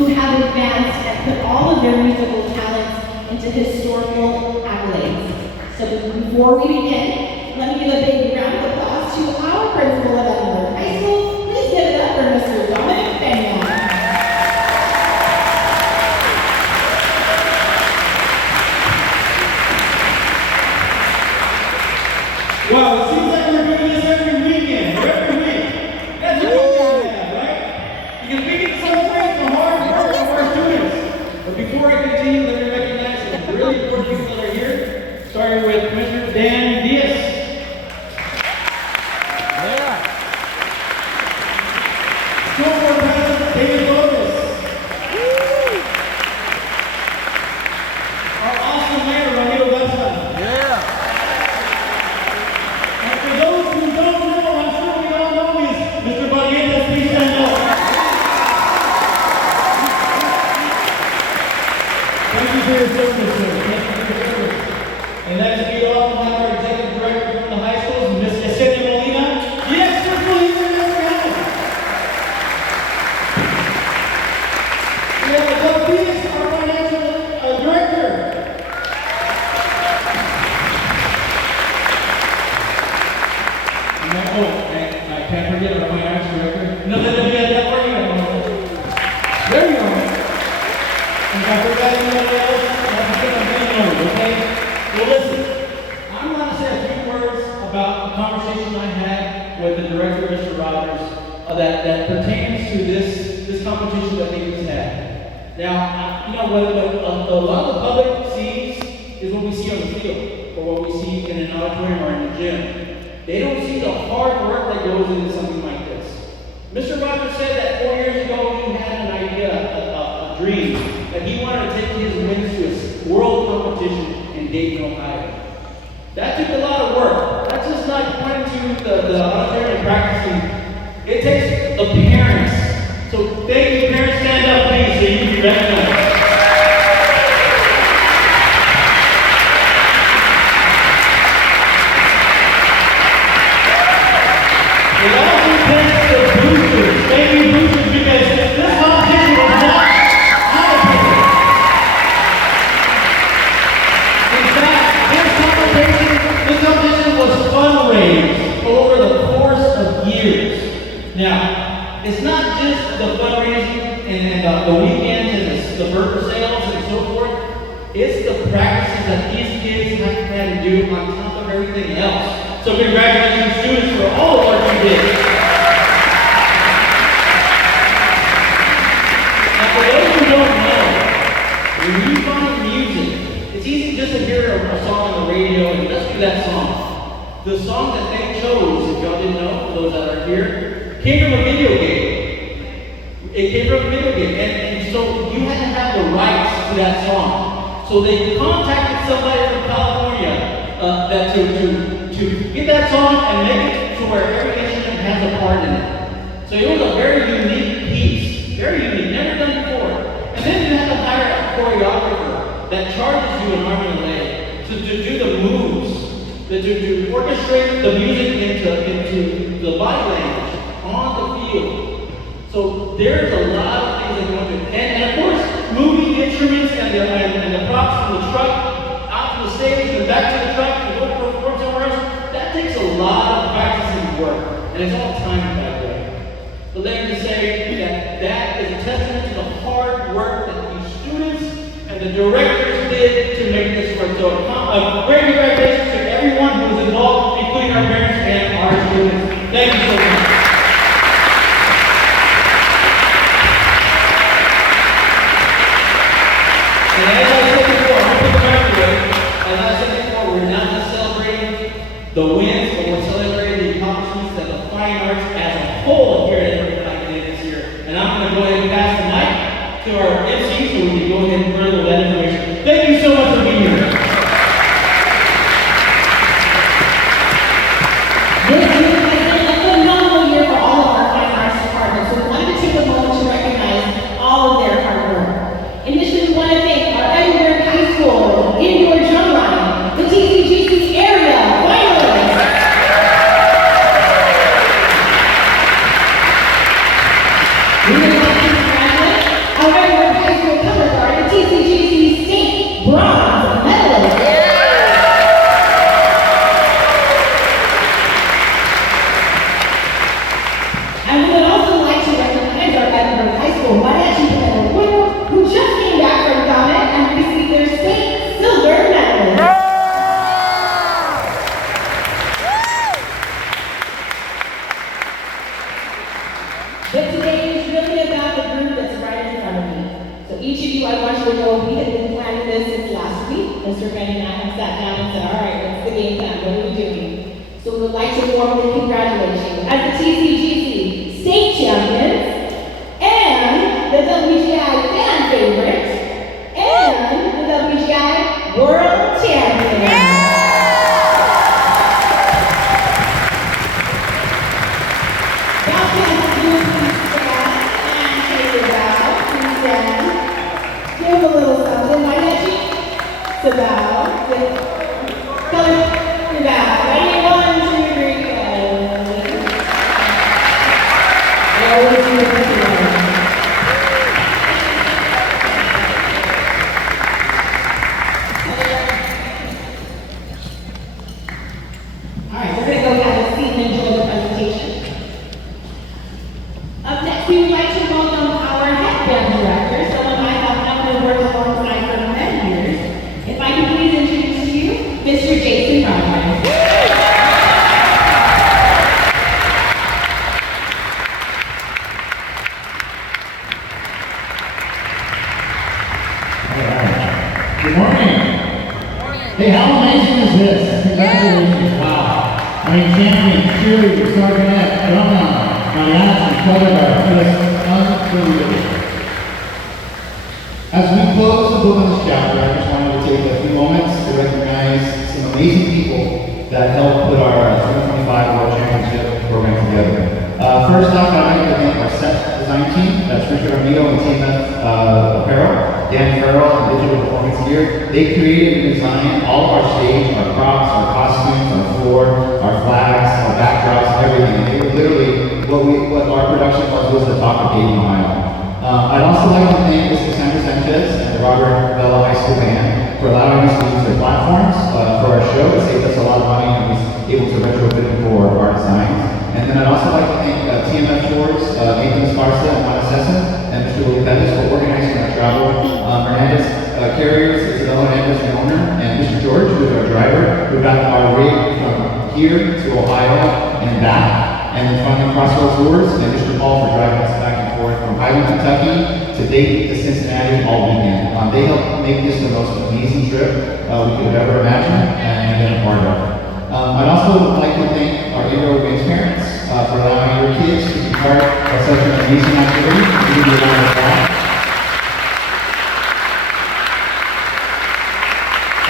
who have advanced and put all of their musical talents into historical accolades. So before we begin, let me give a big round of applause to our principal of Edinburg High School. Please give it up for Mr. Dominic Benyon. Wow, it seems like we're doing this every weekend, or every week. That's a good thing to have, right? Because we can celebrate the hard work of our students. But before I continue, let me recognize some really important people that are here, starting with Commissioner Dan Diaz. School Board President David Lopez. Our awesome mayor, Ramiro Garza. And for those who don't know, I'm sure we all know is Mr. Barrientos, please stand up. Thank you for your service, sir. Thank you for your service. And next we also have our executive director from the high schools, Ms. Yesenia Molina. Yes, Ms. Molina, yes, we have it. We have Doug Peters, our financial director. I can't forget our financial director. Nothing to be at that party. There you are. And if I forgot anybody else, I think I'm getting old, okay? Well, listen, I'm going to say a few words about a conversation I had with the director, Mr. Rogers, that pertains to this competition that we just had. Now, you know, what a lot of the public sees is what we see on the field, or what we see in an auditorium or in the gym. They don't see the hard work that goes into something like this. Mr. Rogers said that 4 years ago he had an idea, a dream, that he wanted to take his wins to a world competition in Dayton, Ohio. That took a lot of work. That's just not pointing to the auditorium and practicing. It takes the parents. So thank you, parents, stand up please so you can be recognized. It also takes the boosters. Thank you, boosters, because this competition was not allocated. In fact, this competition was fundraised over the course of years. Now, it's not just the fundraising and the weekends and the burger sales and so forth. It's the practices that these kids have had to do on top of everything else. So congratulations, students, for all the work you did. Now, for those who don't know, when you find music, it's easy just to hear a song on the radio and let's do that song. The song that they chose, if y'all didn't know, for those that are here, came from a video game. It came from a video game, and so you had to have the rights to that song. So they contacted somebody from California to get that song and make it to where every instrument has a part in it. So it was a very unique piece, very unique, never done before. And then you have to hire a choreographer that charges you an arm and a leg to do the moves, to orchestrate the music into the body language on the field. So there's a lot of things that go into it. And of course, moving the instruments and the props from the truck out to the stage and back to the truck and go to perform somewhere else, that takes a lot of practice and work. And it's all timed that way. But let me just say that is a testament to the hard work that these students and the directors did to make this work. So a great congratulations to everyone who was involved, including our parents and our students. Thank you so much. And as I said before, we're not just celebrating the wins, but we're celebrating the accomplishments that the fine arts as a whole here at Edinburg did this year. And I'm going to go ahead and pass the mic to our MC so we can go ahead and further with that information. Thank you so much for being here. This year has been a phenomenal year for all of our fine arts departments. We wanted to take a moment to recognize all of their hard work. In addition, we want to thank our Edinburg High School indoor drum line, the TCGC area finalists. We would like to congratulate our Mr. Benny and I have sat down and said, all right, what's the game plan? What are we doing? So we would like to warmly congratulate you as the TCGC state champions and the WGI fan favorite and the WGI world champion. Give a little something. Why not you? To bow. Color. To bow. Ready? 1, 2, 3, go. Always do it. Alright, we're going to go have a seat and enjoy the presentation. Up next, we would like to welcome our headband director, someone I have worked alongside for many years. If I can please introduce to you, Mr. Jason Rodman. Good morning. Hey, how amazing is this? Congratulations. Wow. I mean, champion, cheerleader, sergeant, drummer, mariachi, color guard, just unbelievable. As we close the book on this chapter, I just wanted to take a few moments to recognize some amazing people that helped put our 2025 World Championship program together. First off, I'd like to thank our set design team. That's Richard Armido and TMF Apparel, Dan Farrell and Digital Performance Gear. They created and designed all of our stage, our props, our costumes, our floor, our flags, our backdrops, everything. They were literally what our production was the talk of Dayton, Ohio. I'd also like to thank Mr. Sandra Sanchez and the Robert Bella High School Band for allowing us to use their platforms for our show. It saved us a lot of money and was able to retrofit them for our designs. And then I'd also like to thank TMF Tours, Nathan Esparza and Juan Sesson, and Mr. Willie Pettis for organizing our travel. Hernandez Carriers, Isabella Hernandez, the owner, and Mr. George, who is our driver, who got our rig from here to Ohio and back. And then finally Crossroads Tours, and Mr. Paul for driving us back and forth from Highland, Kentucky to Dayton to Cincinnati all weekend. They helped make this the most amazing trip we could have ever imagined and been a part of. I'd also like to thank our Edinburg Games parents for allowing your kids to be part of such an amazing activity. Give you a round of applause.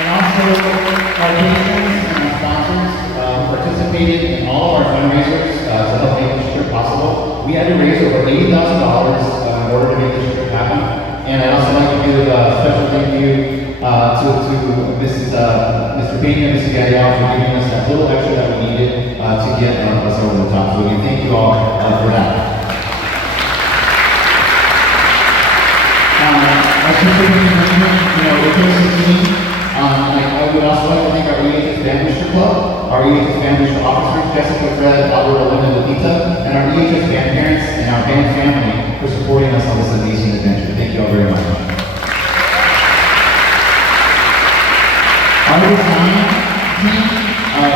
And also our patrons and our sponsors participated in all of our fundraisers to help make this trip possible. We had to raise over $80,000 in order to make this trip happen. And I'd also like to give a special thank you to Mr. Pena and Mrs. Gagliao for giving us that little extra that we needed to get us over the top. So again, thank you all for that. As Mr. Pena mentioned, it takes a team. I would also like to thank our EHS Band Booster Club, our EHS Band Booster officers, Jessica, Fred, Albert, Linda, and Lupita, and our EHS band parents and our band family for supporting us on this amazing adventure. Thank you all very much. Our design team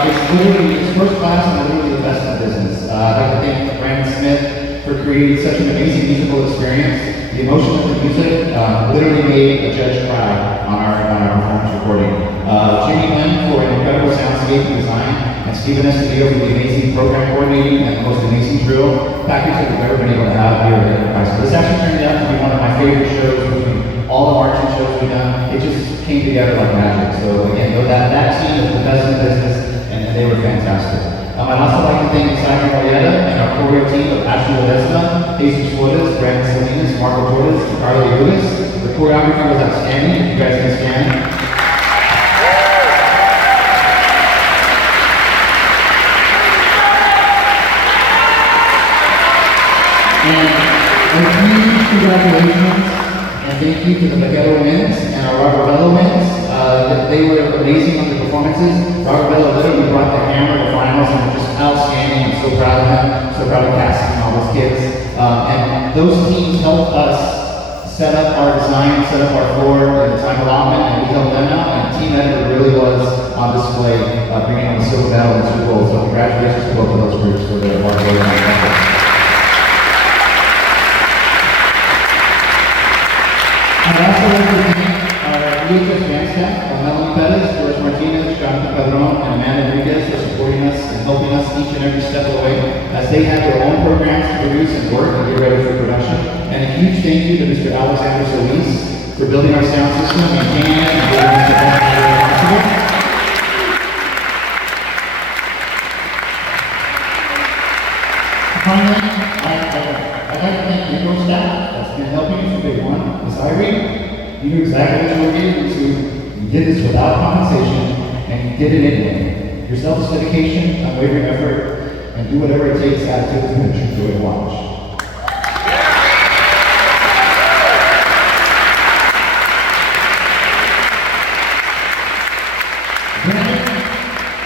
is literally, it's first class and literally the best in the business. I'd like to thank Brandon Smith for creating such an amazing musical experience. The emotion of the music literally made a judge cry on our performance recording. Jimmy Lynn for an incredible soundscape and design, and Stephen Escondido for the amazing program coordinating and the most amazing drill package that we've ever been able to have here at Edinburg. So this actually turned out to be one of my favorite shows between all the marching shows we've done. It just came together like magic. So again, that team is the best in the business, and they were fantastic. I'd also like to thank Simon Marietta and our choreo team of Ashley Ledesma, Jesus Suarez, Brandon Salinas, Marco Torres, and Carly Lewis. The choreography was outstanding, if you guys can stand. And a huge congratulations and thank you to the Miguel Wins and our Robert Bello Wins. They were amazing on the performances. Robert Bello literally brought the hammer to finals and was just outstanding. I'm so proud of him, so proud of Cassie and all those kids. And those teams helped us set up our design, set up our floor and the time allotment, and we helped them out. And Team Edinburg really was on display, bringing on the silver medal and 2 gold. So congratulations to both of those groups for their hard work and effort. I'd also like to thank our EHS band staff, Melanie Pettis, Padron and Amanda Rodriguez for supporting us and helping us each and every step of the way as they have their own programs to produce and work and get ready for production. And a huge thank you to Mr. Alexander Solis for building our sound system, maintaining it, and giving us the best idea possible. Finally, I'd like to thank the Edinburg staff that's been helping you from day one. Ms. Irie, you knew exactly what you were getting into. You did this without compensation, and you did it anyway. Your selfless dedication, unwavering effort, and do whatever it takes attitude to make you joy to watch.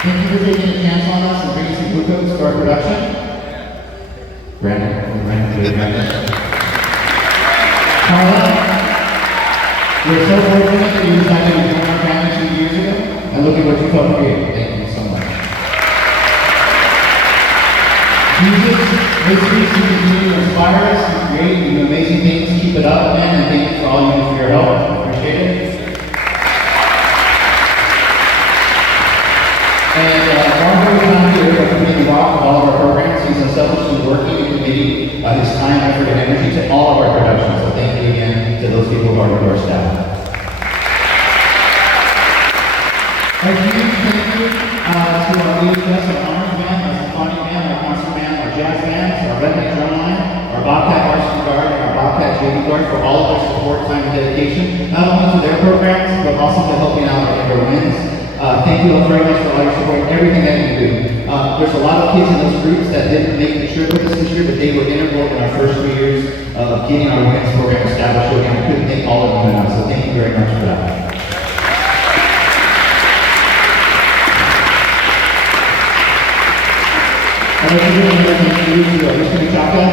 Thank you for taking a chance on us and bringing some glucose to our production. Brandon. Carla, we're so fortunate that you decided to join our family 2 years ago, and look at what you've helped create. Thank you so much. Jesus, make sure you continue to inspire us and create and do amazing things. Keep it up, man, and thank you for all you do for your help. Appreciate it. And Marco is not here, but committing rock all of our programs. He's unselfishly working and committing his time, effort, and energy to all of our productions. So thank you again to those people who are with our staff. A huge thank you to our EHS, our honors band, our symphonic band, our concert band, our jazz bands, our redneck drumline, our Bobcat Varsity Guard, and our Bobcat JV Guard for all of their support, time, and dedication, not only to their programs, but also to helping out our Edinburg wins. Thank you all very much for all your support, everything that you do. There's a lot of kids in those groups that didn't make the trip with us this year, but they were integral in our first 3 years of getting our WINS program established. And I couldn't thank all of you enough, so thank you very much for that. I'd like to give another thank you to Mr. Michaka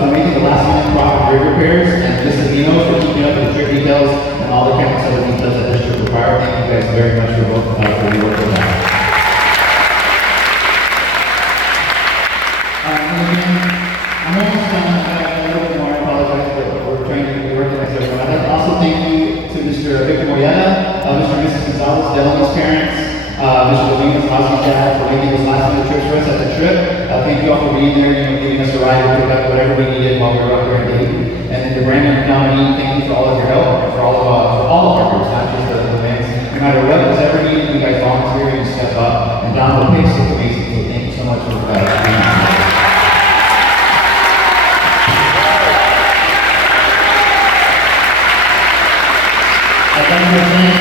for making the last minute profit rig repairs, and Mrs. Nino for keeping up with the trip details and all the countless other details that this trip required. Thank you guys very much for both for your work on that. I'm almost done. I got a little bit more. I apologize, but we're trying to reorganize everyone. I'd like to also thank you to Mr. Victor Morieta, Mr. and Mrs. Gonzalez, Delanie's parents, Mr. Levinas, Ozzy's dad, for making those last minute trips for us at the trip. Thank you all for being there, giving us a ride to pick up whatever we needed while we were up there in Dayton. And then to Brandon and Dominique, thank you for all of your help, and for all of our groups, not just the bands. No matter what was ever needed, you guys volunteer and step up. And Don, the picks look amazing, so thank you so much for being here. I'd like to thank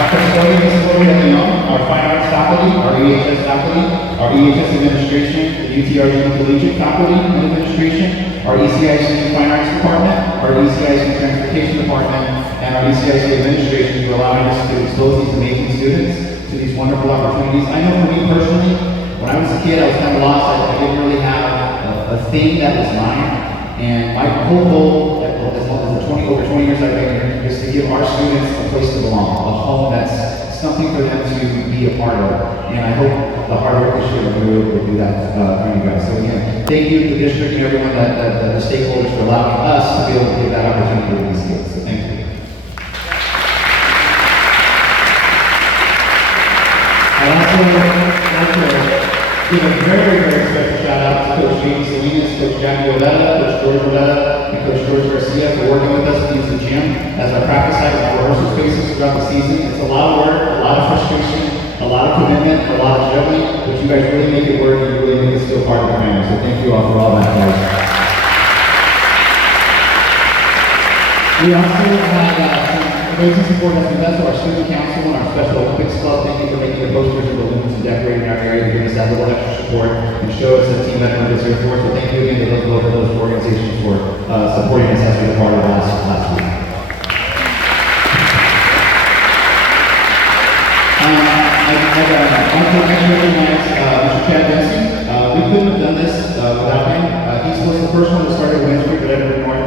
our custodian, Mrs. Gloria Leon, our fine arts faculty, our EHS faculty, our EHS administration, the UTRG collegiate faculty and administration, our ECIC fine arts department, our ECIC transportation department, and our ECIC administration for allowing us to expose these amazing students to these wonderful opportunities. I know for me personally, when I was a kid, I was kind of lost. I didn't really have a thing that was mine. And my whole goal, as long as the over 20 years I've been here, is to give our students a place to belong, a home that's something for them to be a part of. And I hope the hard work this year will be able to do that for you guys. So again, thank you to the district and everyone, the stakeholders, for allowing us to be able to give that opportunity to these kids. So thank you. I'd also like to give a very, very special shout out to Coach Jamie Salinas, Coach Jackie Oletta, Coach George Oletta, and Coach George Garcia for working with us to use the gym as our practice site and our rehearsal spaces throughout the season. It's a lot of work, a lot of frustration, a lot of commitment, a lot of juggling, but you guys really make it work and you really make it still part of the family. So thank you all for all that, guys. We also had some amazing support as we to our student council and our Special Olympics Club. Thank you for making the posters and balloons and decorating our area to give us that little extra support and show us that Team Edinburg is here for us. So thank you again to those organizations for supporting us as we were part of last week. I want to recognize Mr. Chad Benson. We couldn't have done this without him. He was the first one that started Wednesday, but Edinburg North.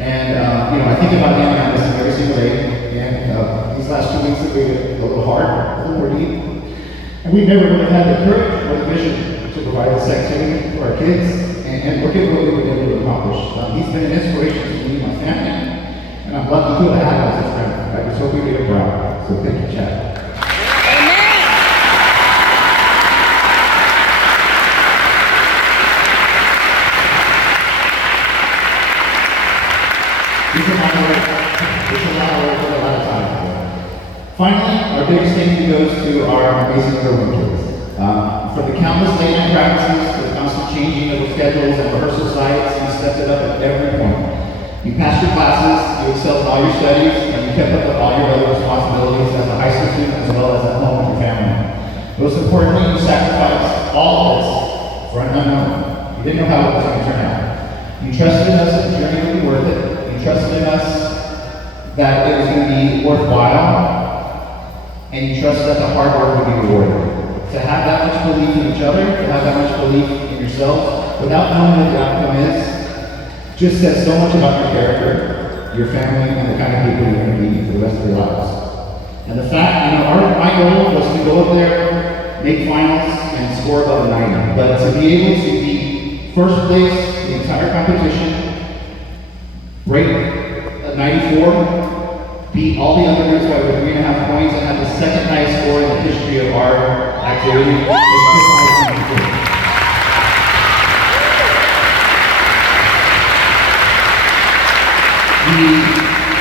And, I think about him and I miss him every single day. And these last 2 weeks have been a little hard, a little more deep. And we've never really had the courage or the vision to provide this activity for our kids. And look at what we've been able to accomplish. He's been an inspiration to me and my family. And I'm lucky to have him as a friend. I just hope we get him proud. So thank you, Chad. It's a lot of work with a lot of time. Finally, our biggest thank you goes to our amazing urban kids. For the countless late night practices, the constant changing of the schedules and rehearsal sites, you stepped it up at every point. You passed your classes, you excelled in all your studies, and you kept up with all your other responsibilities as a high school student as well as at home with your family. Most importantly, you sacrificed all of this for an unknown. You didn't know how it was going to turn out. You trusted in us that the journey would be worth it. You trusted in us that it was going to be worthwhile. And you trusted that the hard work would be rewarded. To have that much belief in each other, to have that much belief in yourselves, without knowing what the outcome is, just says so much about your character, your family, and the kind of people you're going to be for the rest of your lives. And the fact, my goal was to go up there, make finals, and score above a 90. But to be able to be first place in the entire competition, break a 94, beat all the other groups by 3.5 points, and have the second highest score in the history of our activity, it's just awesome.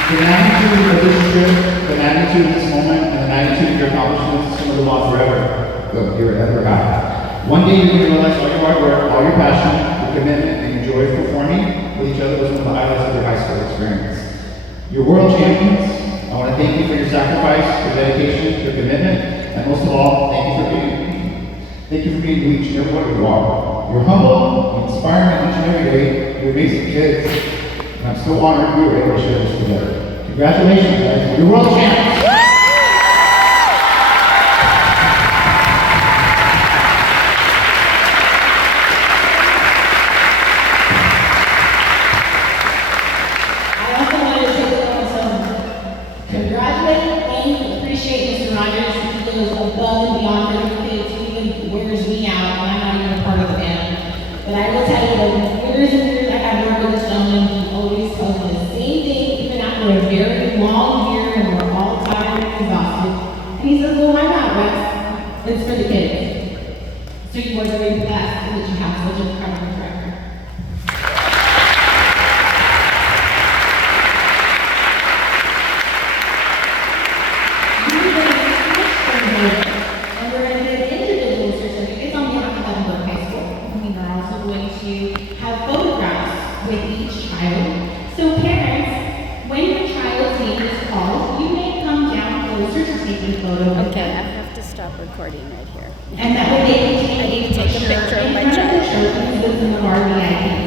The magnitude of this trip, the magnitude of this moment, and the magnitude of your accomplishments is going to live on forever here at Edinburg. One day you're going to realize all your hard work, all your passion, your commitment, and your joy of performing with each other was one of the highlights of your high school experience. You're world champions. I want to thank you for your sacrifice, your dedication, your commitment, and most of all, thank you for being who each and every one of you are. You're humble, you inspire me each and every day, you're amazing kids, and I'm so honored we were able to share this together. Congratulations, guys. You're world champions. I also wanted to take a moment to congratulate, thank, and appreciate Mr. Rogers. He goes above and beyond for the kids. He even wears me out, and I'm not even a part of the band. But I will tell you that years and years I have worked with this gentleman, he always tells me the same thing, even after a very long year and we're all tired and exhausted. And he says, well, why not, Rex? It's for the kids. So you are very blessed that you have such a incredible director. And we're going to give individual certificates on behalf of Edinburg High School. We are also going to have photographs with each child. So parents, when your child's name is called, you may come down closer to take a photo with Okay, I them. have to stop recording right here. And that way they can I need to take a picture of my in front of the child. children who lives in the bar VIP.